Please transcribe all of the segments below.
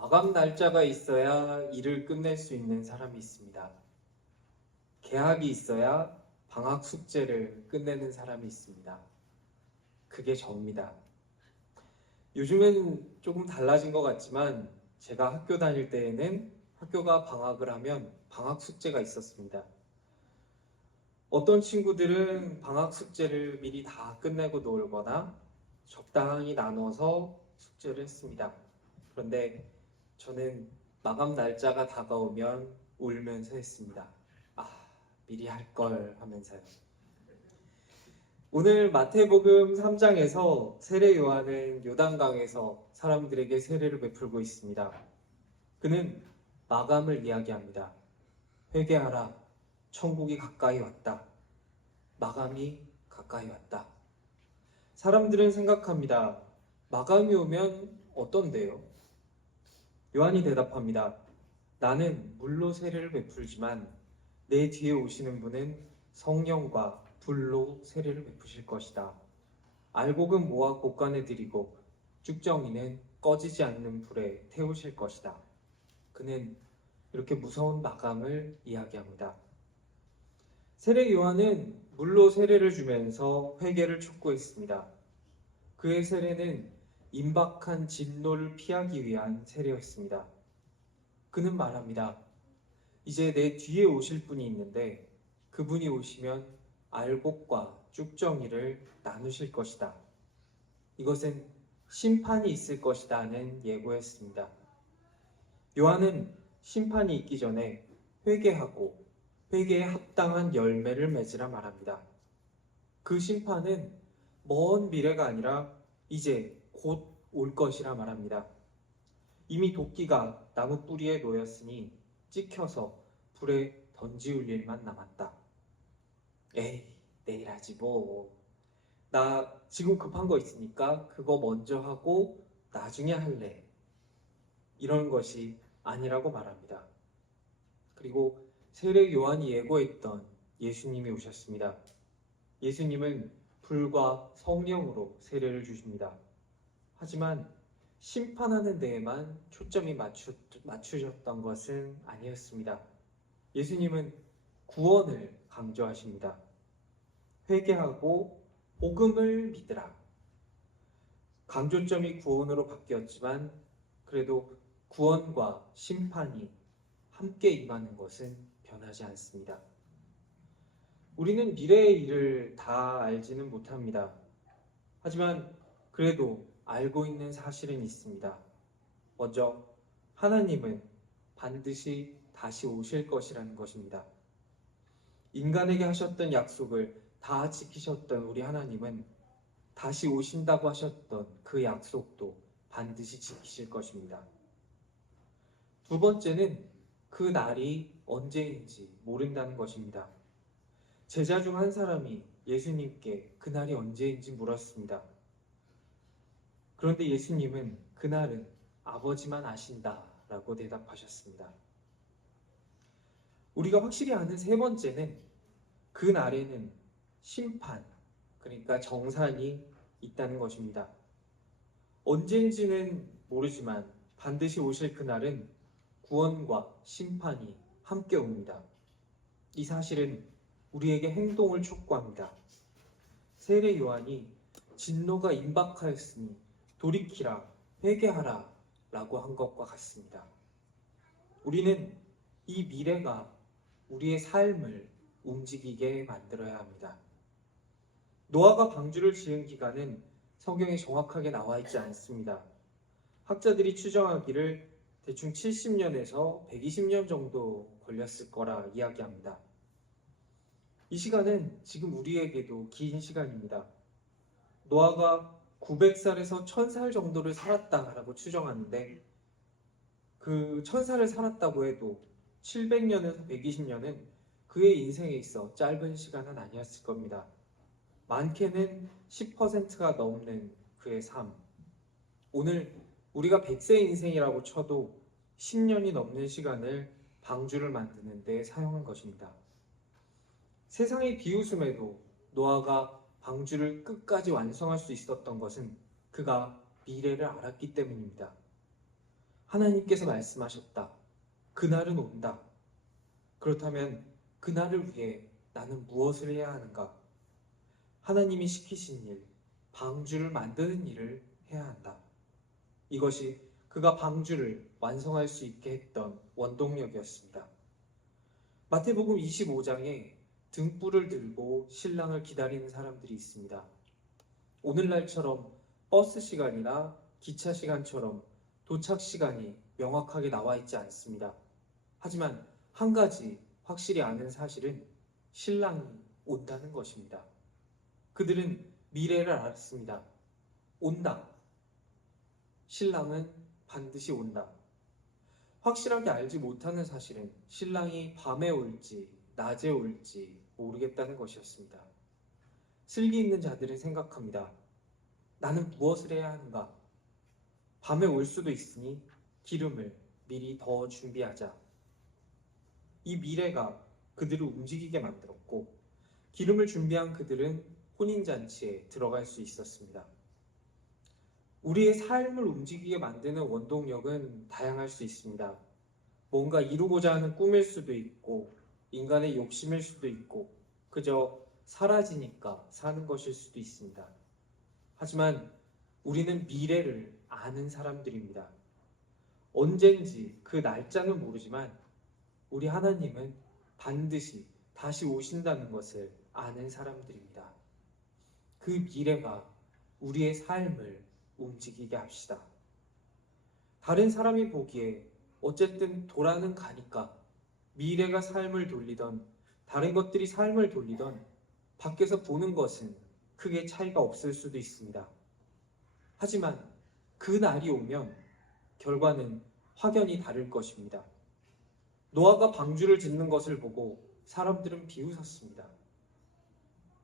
마감 날짜가 있어야 일을 끝낼 수 있는 사람이 있습니다. 계약이 있어야 방학 숙제를 끝내는 사람이 있습니다. 그게 저입니다. 요즘은 조금 달라진 것 같지만 제가 학교 다닐 때에는 학교가 방학을 하면 방학 숙제가 있었습니다. 어떤 친구들은 방학 숙제를 미리 다 끝내고 놀거나 적당히 나눠서 숙제를 했습니다. 그런데 저는 마감 날짜가 다가오면 울면서 했습니다. 아, 미리 할 걸 하면서요. 오늘 마태복음 3장에서 세례 요한은 요단강에서 사람들에게 세례를 베풀고 있습니다. 그는 마감을 이야기합니다. 회개하라, 천국이 가까이 왔다. 마감이 가까이 왔다. 사람들은 생각합니다. 마감이 오면 어떤데요? 요한이 대답합니다. 나는 물로 세례를 베풀지만 내 뒤에 오시는 분은 성령과 불로 세례를 베푸실 것이다. 알곡은 모아 곡간에 들이고 쭉정이는 꺼지지 않는 불에 태우실 것이다. 그는 이렇게 무서운 마감을 이야기합니다. 세례 요한은 물로 세례를 주면서 회개를 촉구했습니다. 그의 세례는 임박한 진노를 피하기 위한 세례였습니다. 그는 말합니다. 이제 내 뒤에 오실 분이 있는데 그분이 오시면 알곡과 쭉정이를 나누실 것이다. 이것은 심판이 있을 것이다는 예고였습니다. 요한은 심판이 있기 전에 회개하고 회개에 합당한 열매를 맺으라 말합니다. 그 심판은 먼 미래가 아니라 이제 곧 올 것이라 말합니다. 이미 도끼가 나무 뿌리에 놓였으니 찍혀서 불에 던지울 일만 남았다. 에이, 내일 하지 뭐. 나 지금 급한 거 있으니까 그거 먼저 하고 나중에 할래. 이런 것이 아니라고 말합니다. 그리고 세례 요한이 예고했던 예수님이 오셨습니다. 예수님은 불과 성령으로 세례를 주십니다. 하지만 심판하는 데에만 초점이 맞추셨던 것은 아니었습니다. 예수님은 구원을 강조하십니다. 회개하고 복음을 믿으라. 강조점이 구원으로 바뀌었지만 그래도 구원과 심판이 함께 임하는 것은 변하지 않습니다. 우리는 미래의 일을 다 알지는 못합니다. 하지만 그래도 알고 있는 사실은 있습니다. 먼저 하나님은 반드시 다시 오실 것이라는 것입니다. 인간에게 하셨던 약속을 다 지키셨던 우리 하나님은 다시 오신다고 하셨던 그 약속도 반드시 지키실 것입니다. 두 번째는 그 날이 언제인지 모른다는 것입니다. 제자 중 한 사람이 예수님께 그 날이 언제인지 물었습니다. 그런데 예수님은 그날은 아버지만 아신다라고 대답하셨습니다. 우리가 확실히 아는 세 번째는 그 날에는 심판, 그러니까 정산이 있다는 것입니다. 언제인지는 모르지만 반드시 오실 그날은 구원과 심판이 함께 옵니다. 이 사실은 우리에게 행동을 촉구합니다. 세례 요한이 진노가 임박하였으니 돌이키라, 회개하라 라고 한 것과 같습니다. 우리는 이 미래가 우리의 삶을 움직이게 만들어야 합니다. 노아가 방주를 지은 기간은 성경에 정확하게 나와 있지 않습니다. 학자들이 추정하기를 대충 70년에서 120년 정도 걸렸을 거라 이야기합니다. 이 시간은 지금 우리에게도 긴 시간입니다. 노아가 900살에서 1000살 정도를 살았다라고 추정하는데 그 1000살을 살았다고 해도 700년에서 120년은 그의 인생에 있어 짧은 시간은 아니었을 겁니다. 많게는 10%가 넘는 그의 삶. 오늘 우리가 100세 인생이라고 쳐도 10년이 넘는 시간을 방주를 만드는 데 사용한 것입니다. 세상이 비웃음에도 노아가 방주를 끝까지 완성할 수 있었던 것은 그가 미래를 알았기 때문입니다. 하나님께서 말씀하셨다. 그날은 온다. 그렇다면 그날을 위해 나는 무엇을 해야 하는가? 하나님이 시키신 일, 방주를 만드는 일을 해야 한다. 이것이 그가 방주를 완성할 수 있게 했던 원동력이었습니다. 마태복음 25장에 등불을 들고 신랑을 기다리는 사람들이 있습니다. 오늘날처럼 버스 시간이나 기차 시간처럼 도착 시간이 명확하게 나와 있지 않습니다. 하지만 한 가지 확실히 아는 사실은 신랑이 온다는 것입니다. 그들은 미래를 알았습니다. 온다. 신랑은 반드시 온다. 확실하게 알지 못하는 사실은 신랑이 밤에 올지 낮에 올지 모르겠다는 것이었습니다. 슬기 있는 자들은 생각합니다. 나는 무엇을 해야 하는가? 밤에 올 수도 있으니 기름을 미리 더 준비하자. 이 미래가 그들을 움직이게 만들었고 기름을 준비한 그들은 혼인잔치에 들어갈 수 있었습니다. 우리의 삶을 움직이게 만드는 원동력은 다양할 수 있습니다. 뭔가 이루고자 하는 꿈일 수도 있고 인간의 욕심일 수도 있고 그저 사라지니까 사는 것일 수도 있습니다. 하지만 우리는 미래를 아는 사람들입니다. 언젠지 그 날짜는 모르지만 우리 하나님은 반드시 다시 오신다는 것을 아는 사람들입니다. 그 미래가 우리의 삶을 움직이게 합시다. 다른 사람이 보기에 어쨌든 돌아는 가니까 미래가 삶을 돌리던 다른 것들이 삶을 돌리던 밖에서 보는 것은 크게 차이가 없을 수도 있습니다. 하지만 그 날이 오면 결과는 확연히 다를 것입니다. 노아가 방주를 짓는 것을 보고 사람들은 비웃었습니다.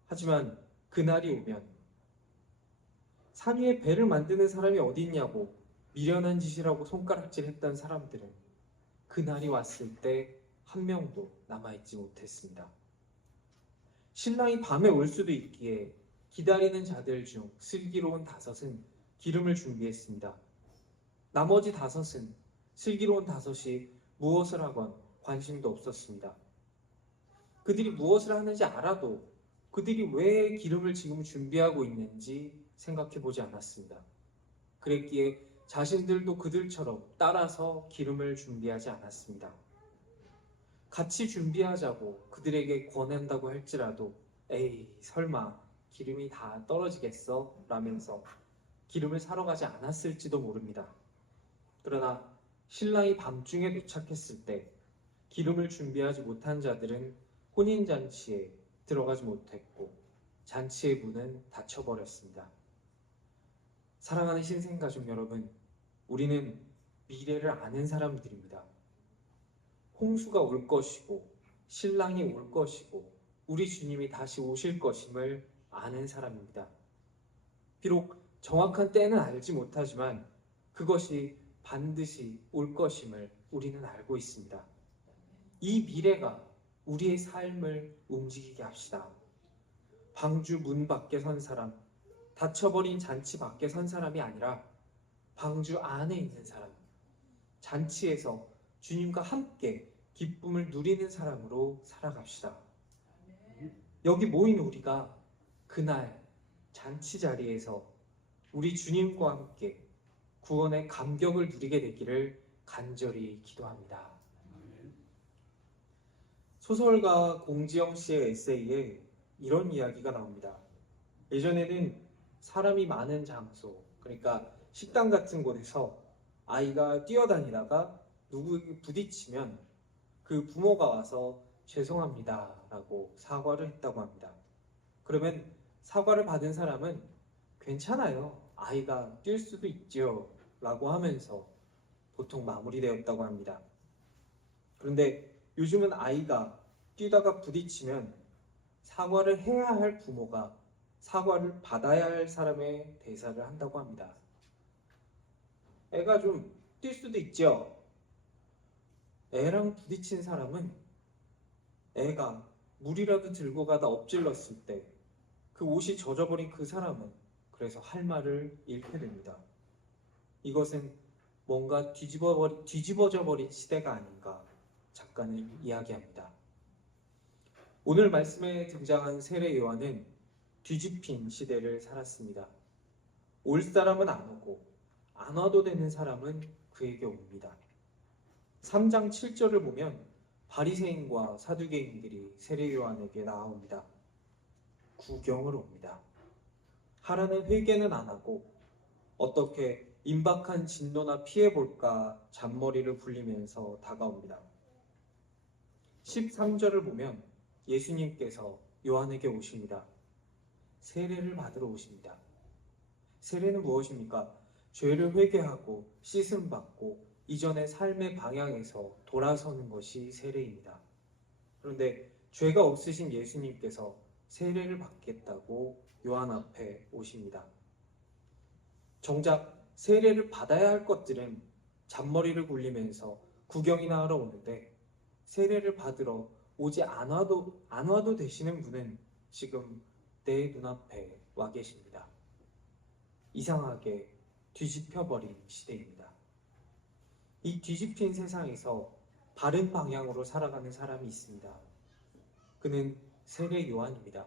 하지만 그날이 오면 산 위에 배를 만드는 사람이 어디 있냐고 미련한 짓이라고 손가락질했던 사람들은 그날이 왔을 때 한 명도 남아있지 못했습니다. 신랑이 밤에 올 수도 있기에 기다리는 자들 중 슬기로운 5은 기름을 준비했습니다. 나머지 5은 슬기로운 5이 무엇을 하건 관심도 없었습니다. 그들이 무엇을 하는지 알아도 그들이 왜 기름을 지금 준비하고 있는지 생각해 보지 않았습니다. 그랬기에 자신들도 그들처럼 따라서 기름을 준비하지 않았습니다. 같이 준비하자고 그들에게 권한다고 할지라도 에이 설마 기름이 다 떨어지겠어? 라면서 기름을 사러 가지 않았을지도 모릅니다. 그러나 신랑이 밤중에 도착했을 때 기름을 준비하지 못한 자들은 혼인잔치에 들어가지 못했고 잔치의 문은 닫혀버렸습니다. 사랑하는 신생가족 여러분, 우리는 미래를 아는 사람들입니다. 홍수가 올 것이고 신랑이 올 것이고 우리 주님이 다시 오실 것임을 아는 사람입니다. 비록 정확한 때는 알지 못하지만 그것이 반드시 올 것임을 우리는 알고 있습니다. 이 미래가 우리의 삶을 움직이게 합시다. 방주 문 밖에 선 사람, 닫혀버린 잔치 밖에 선 사람이 아니라 방주 안에 있는 사람, 잔치에서 주님과 함께 기쁨을 누리는 사람으로 살아갑시다. 여기 모인 우리가 그날 잔치 자리에서 우리 주님과 함께 구원의 감격을 누리게 되기를 간절히 기도합니다. 소설가 공지영 씨의 에세이에 이런 이야기가 나옵니다. 예전에는 사람이 많은 장소, 그러니까 식당 같은 곳에서 아이가 뛰어다니다가 누구에게 부딪히면 그 부모가 와서 죄송합니다 라고 사과를 했다고 합니다. 그러면 사과를 받은 사람은 괜찮아요, 아이가 뛸 수도 있죠 라고 하면서 보통 마무리되었다고 합니다. 그런데 요즘은 아이가 뛰다가 부딪히면 사과를 해야 할 부모가 사과를 받아야 할 사람의 대사를 한다고 합니다. 애가 좀 뛸 수도 있죠. 애랑 부딪힌 사람은 애가 물이라도 들고 가다 엎질렀을 때 그 옷이 젖어버린 그 사람은 그래서 할 말을 잃게 됩니다. 이것은 뭔가 뒤집어져 버린 시대가 아닌가 작가는 이야기합니다. 오늘 말씀에 등장한 세례 요한은 뒤집힌 시대를 살았습니다. 올 사람은 안 오고 안 와도 되는 사람은 그에게 옵니다. 3장 7절을 보면 바리새인과 사두개인들이 세례 요한에게 나아옵니다. 구경을 옵니다. 하라는 회개는 안 하고 어떻게 임박한 진노나 피해볼까 잔머리를 굴리면서 다가옵니다. 13절을 보면 예수님께서 요한에게 오십니다. 세례를 받으러 오십니다. 세례는 무엇입니까? 죄를 회개하고 씻음 받고 이전의 삶의 방향에서 돌아서는 것이 세례입니다. 그런데 죄가 없으신 예수님께서 세례를 받겠다고 요한 앞에 오십니다. 정작 세례를 받아야 할 것들은 잔머리를 굴리면서 구경이나 하러 오는데 세례를 받으러 오지 안 와도 되시는 분은 지금 내 눈앞에 와 계십니다. 이상하게 뒤집혀버린 시대입니다. 이 뒤집힌 세상에서 바른 방향으로 살아가는 사람이 있습니다. 그는 세례 요한입니다.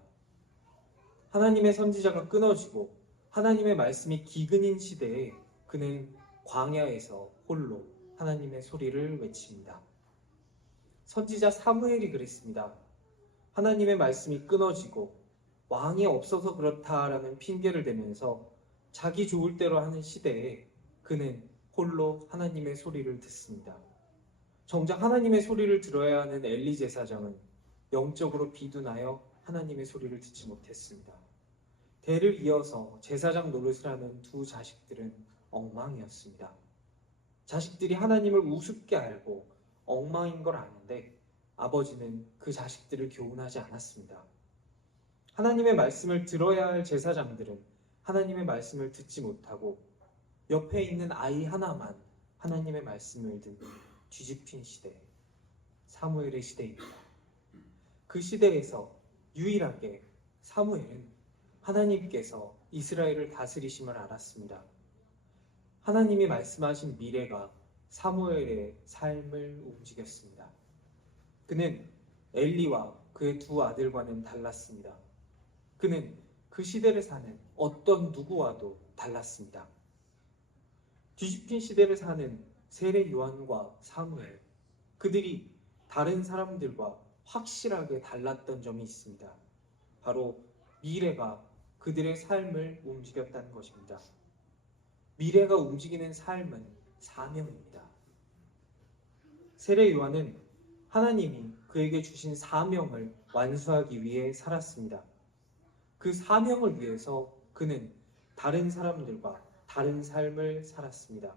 하나님의 선지자가 끊어지고 하나님의 말씀이 기근인 시대에 그는 광야에서 홀로 하나님의 소리를 외칩니다. 선지자 사무엘이 그랬습니다. 하나님의 말씀이 끊어지고 왕이 없어서 그렇다라는 핑계를 대면서 자기 좋을 대로 하는 시대에 그는 홀로 하나님의 소리를 듣습니다. 정작 하나님의 소리를 들어야 하는 엘리 제사장은 영적으로 비둔하여 하나님의 소리를 듣지 못했습니다. 대를 이어서 제사장 노릇을 하는 두 자식들은 엉망이었습니다. 자식들이 하나님을 우습게 알고 엉망인 걸 아는데 아버지는 그 자식들을 교훈하지 않았습니다. 하나님의 말씀을 들어야 할 제사장들은 하나님의 말씀을 듣지 못하고 옆에 있는 아이 하나만 하나님의 말씀을 듣는 뒤집힌 시대, 사무엘의 시대입니다. 그 시대에서 유일하게 사무엘은 하나님께서 이스라엘을 다스리심을 알았습니다. 하나님이 말씀하신 미래가 사무엘의 삶을 움직였습니다. 그는 엘리와 그의 두 아들과는 달랐습니다. 그는 그 시대를 사는 어떤 누구와도 달랐습니다. 뒤집힌 시대를 사는 세례 요한과 사무엘, 그들이 다른 사람들과 확실하게 달랐던 점이 있습니다. 바로 미래가 그들의 삶을 움직였다는 것입니다. 미래가 움직이는 삶은 사명입니다. 세례 요한은 하나님이 그에게 주신 사명을 완수하기 위해 살았습니다. 그 사명을 위해서 그는 다른 사람들과 다른 삶을 살았습니다.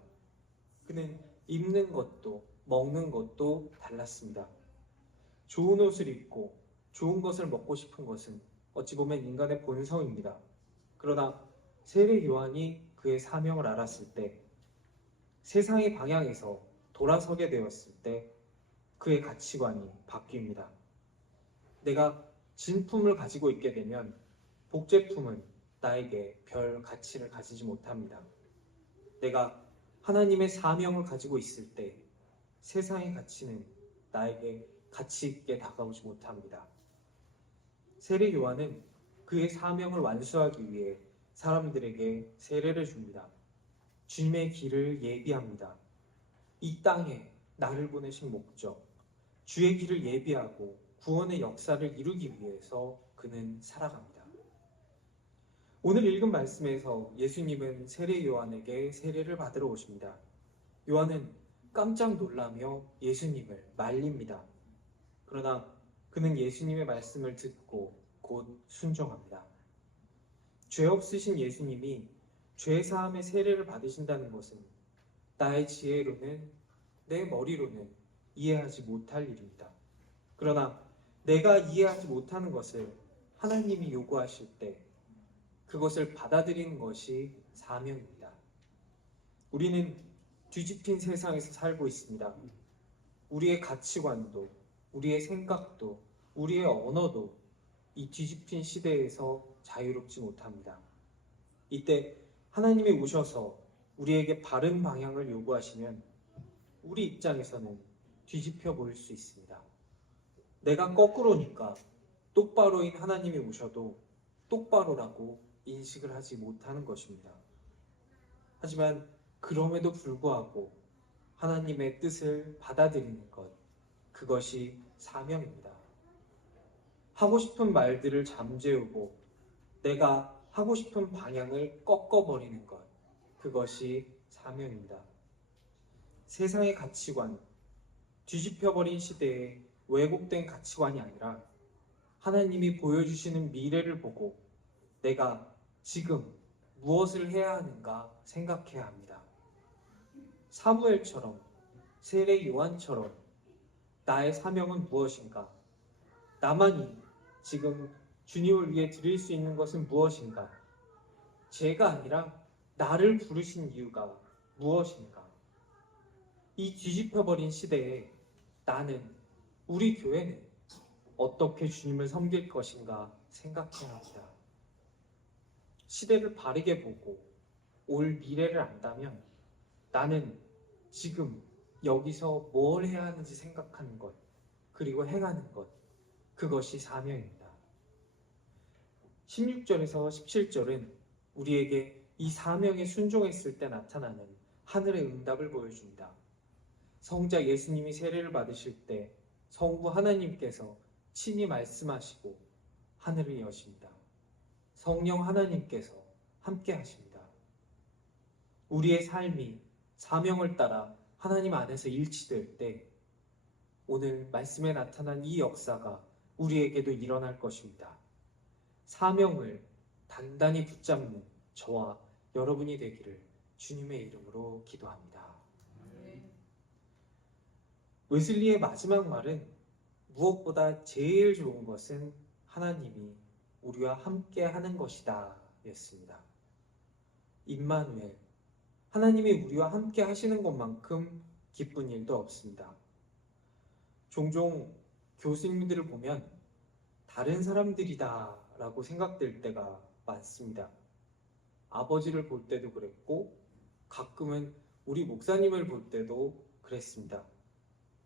그는 입는 것도 먹는 것도 달랐습니다. 좋은 옷을 입고 좋은 것을 먹고 싶은 것은 어찌 보면 인간의 본성입니다. 그러나 세례 요한이 그의 사명을 알았을 때, 세상의 방향에서 돌아서게 되었을 때 그의 가치관이 바뀝니다. 내가 진품을 가지고 있게 되면 복제품은 나에게 별 가치를 가지지 못합니다. 내가 하나님의 사명을 가지고 있을 때 세상의 가치는 나에게 가치 있게 다가오지 못합니다. 세례 요한은 그의 사명을 완수하기 위해 사람들에게 세례를 줍니다. 주님의 길을 예비합니다. 이 땅에 나를 보내신 목적, 주의 길을 예비하고 구원의 역사를 이루기 위해서 그는 살아갑니다. 오늘 읽은 말씀에서 예수님은 세례 요한에게 세례를 받으러 오십니다. 요한은 깜짝 놀라며 예수님을 말립니다. 그러나 그는 예수님의 말씀을 듣고 곧 순종합니다. 죄 없으신 예수님이 죄 사함의 세례를 받으신다는 것은 나의 지혜로는, 내 머리로는 이해하지 못할 일입니다. 그러나 내가 이해하지 못하는 것을 하나님이 요구하실 때 그것을 받아들이는 것이 사명입니다. 우리는 뒤집힌 세상에서 살고 있습니다. 우리의 가치관도, 우리의 생각도, 우리의 언어도 이 뒤집힌 시대에서 자유롭지 못합니다. 이때 하나님이 오셔서 우리에게 바른 방향을 요구하시면 우리 입장에서는 뒤집혀 보일 수 있습니다. 내가 거꾸로니까 똑바로인 하나님이 오셔도 똑바로라고 인식을 하지 못하는 것입니다. 하지만 그럼에도 불구하고 하나님의 뜻을 받아들이는 것, 그것이 사명입니다. 하고 싶은 말들을 잠재우고 내가 하고 싶은 방향을 꺾어버리는 것, 그것이 사명입니다. 세상의 가치관, 뒤집혀버린 시대에 왜곡된 가치관이 아니라 하나님이 보여주시는 미래를 보고 내가 지금 무엇을 해야 하는가 생각해야 합니다. 사무엘처럼, 세례 요한처럼 나의 사명은 무엇인가? 나만이 지금 주님을 위해 드릴 수 있는 것은 무엇인가? 제가 아니라 나를 부르신 이유가 무엇인가? 이 뒤집혀버린 시대에 나는, 우리 교회는 어떻게 주님을 섬길 것인가 생각해야 합니다. 시대를 바르게 보고 올 미래를 안다면 나는 지금 여기서 뭘 해야 하는지 생각하는 것, 그리고 행하는 것, 그것이 사명입니다. 16절에서 17절은 우리에게 이 사명에 순종했을 때 나타나는 하늘의 응답을 보여줍니다. 성자 예수님이 세례를 받으실 때 성부 하나님께서 친히 말씀하시고 하늘을 여십니다. 성령 하나님께서 함께 하십니다. 우리의 삶이 사명을 따라 하나님 안에서 일치될 때 오늘 말씀에 나타난 이 역사가 우리에게도 일어날 것입니다. 사명을 단단히 붙잡는 저와 여러분이 되기를 주님의 이름으로 기도합니다. 웨슬리의 마지막 말은 무엇보다 제일 좋은 것은 하나님이 우리와 함께 하는 것이다 였습니다. 임마누엘, 하나님이 우리와 함께 하시는 것만큼 기쁜 일도 없습니다. 종종 교수님들을 보면 다른 사람들이다 라고 생각될 때가 많습니다. 아버지를 볼 때도 그랬고 가끔은 우리 목사님을 볼 때도 그랬습니다.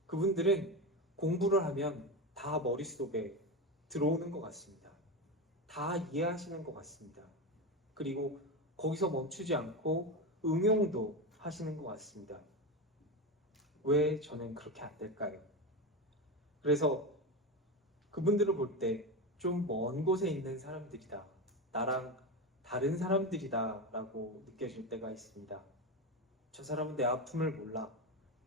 그분들은 공부를 하면 다 머릿속에 들어오는 것 같습니다. 다 이해하시는 것 같습니다. 그리고 거기서 멈추지 않고 응용도 하시는 것 같습니다. 왜 저는 그렇게 안 될까요? 그래서 그분들을 볼 때 좀 먼 곳에 있는 사람들이다, 나랑 다른 사람들이다 라고 느껴질 때가 있습니다. 저 사람은 내 아픔을 몰라,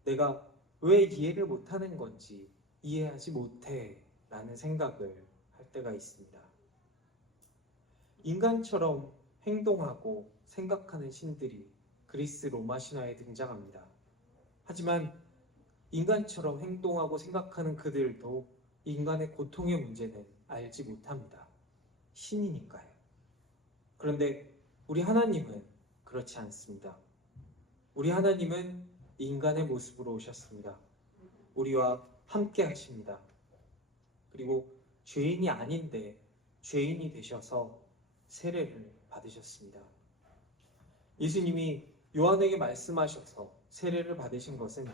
내가 왜 이해를 못하는 건지 이해하지 못해 라는 생각을 할 때가 있습니다. 인간처럼 행동하고 생각하는 신들이 그리스 로마 신화에 등장합니다. 하지만 인간처럼 행동하고 생각하는 그들도 인간의 고통의 문제는 알지 못합니다. 신이니까요. 그런데 우리 하나님은 그렇지 않습니다. 우리 하나님은 인간의 모습으로 오셨습니다. 우리와 함께 하십니다. 그리고 죄인이 아닌데 죄인이 되셔서 세례를 받으셨습니다. 예수님이 요한에게 말씀하셔서 세례를 받으신 것은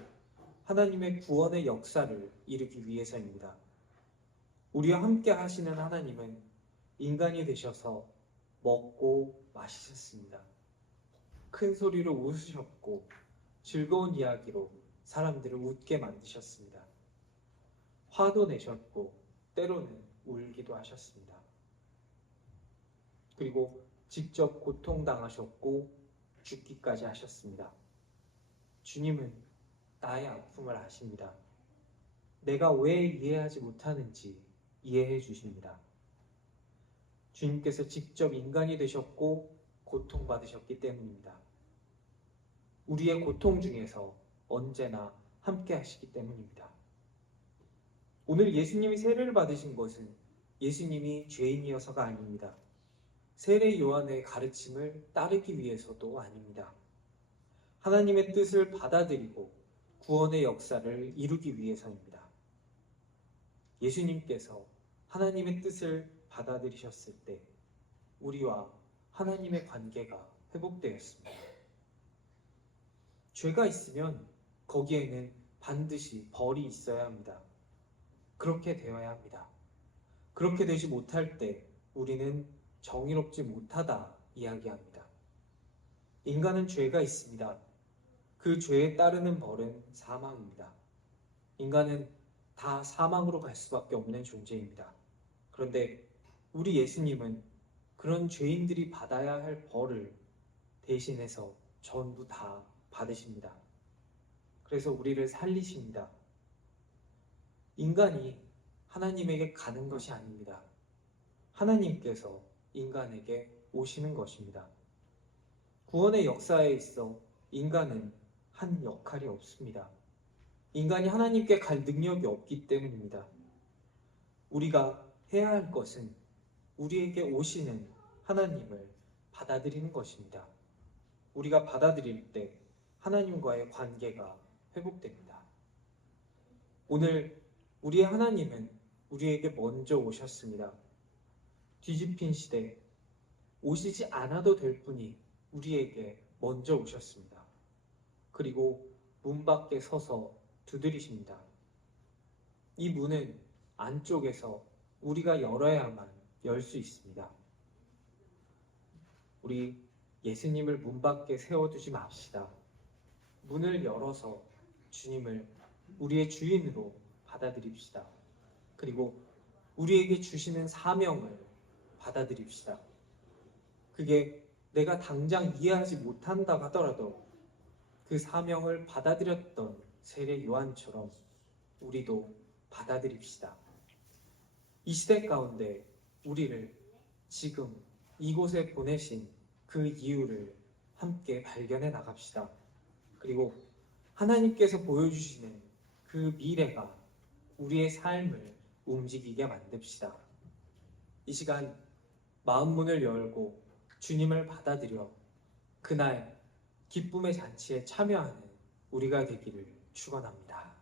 하나님의 구원의 역사를 이루기 위해서입니다. 우리와 함께 하시는 하나님은 인간이 되셔서 먹고 마시셨습니다. 큰 소리로 웃으셨고 즐거운 이야기로 사람들을 웃게 만드셨습니다. 화도 내셨고 때로는 울기도 하셨습니다. 그리고 직접 고통당하셨고 죽기까지 하셨습니다. 주님은 나의 아픔을 아십니다. 내가 왜 이해하지 못하는지 이해해 주십니다. 주님께서 직접 인간이 되셨고 고통받으셨기 때문입니다. 우리의 고통 중에서 언제나 함께 하시기 때문입니다. 오늘 예수님이 세례를 받으신 것은 예수님이 죄인이어서가 아닙니다. 세례 요한의 가르침을 따르기 위해서도 아닙니다. 하나님의 뜻을 받아들이고 구원의 역사를 이루기 위해서입니다. 예수님께서 하나님의 뜻을 받아들이셨을 때 우리와 하나님의 관계가 회복되었습니다. 죄가 있으면 거기에는 반드시 벌이 있어야 합니다. 그렇게 되어야 합니다. 그렇게 되지 못할 때 우리는 정의롭지 못하다 이야기합니다. 인간은 죄가 있습니다. 그 죄에 따르는 벌은 사망입니다. 인간은 다 사망으로 갈 수밖에 없는 존재입니다. 그런데 우리 예수님은 그런 죄인들이 받아야 할 벌을 대신해서 전부 다 받으십니다. 그래서 우리를 살리십니다. 인간이 하나님에게 가는 것이 아닙니다. 하나님께서 인간에게 오시는 것입니다. 구원의 역사에 있어 인간은 한 역할이 없습니다. 인간이 하나님께 갈 능력이 없기 때문입니다. 우리가 해야 할 것은 우리에게 오시는 하나님을 받아들이는 것입니다. 우리가 받아들일 때 하나님과의 관계가 회복됩니다. 오늘 우리의 하나님은 우리에게 먼저 오셨습니다. 뒤집힌 시대, 오시지 않아도 될 분이 우리에게 먼저 오셨습니다. 그리고 문 밖에 서서 두드리십니다. 이 문은 안쪽에서 우리가 열어야만 열 수 있습니다. 우리 예수님을 문 밖에 세워두지 맙시다. 문을 열어서 주님을 우리의 주인으로 받아들입시다. 그리고 우리에게 주시는 사명을 받아들입시다. 그게 내가 당장 이해하지 못한다 하더라도 그 사명을 받아들였던 세례 요한처럼 우리도 받아들입시다. 이 시대 가운데 우리를 지금 이곳에 보내신 그 이유를 함께 발견해 나갑시다. 그리고 하나님께서 보여주시는 그 미래가 우리의 삶을 움직이게 만듭시다. 이 시간 마음 문을 열고 주님을 받아들여 그날 기쁨의 잔치에 참여하는 우리가 되기를 축원합니다.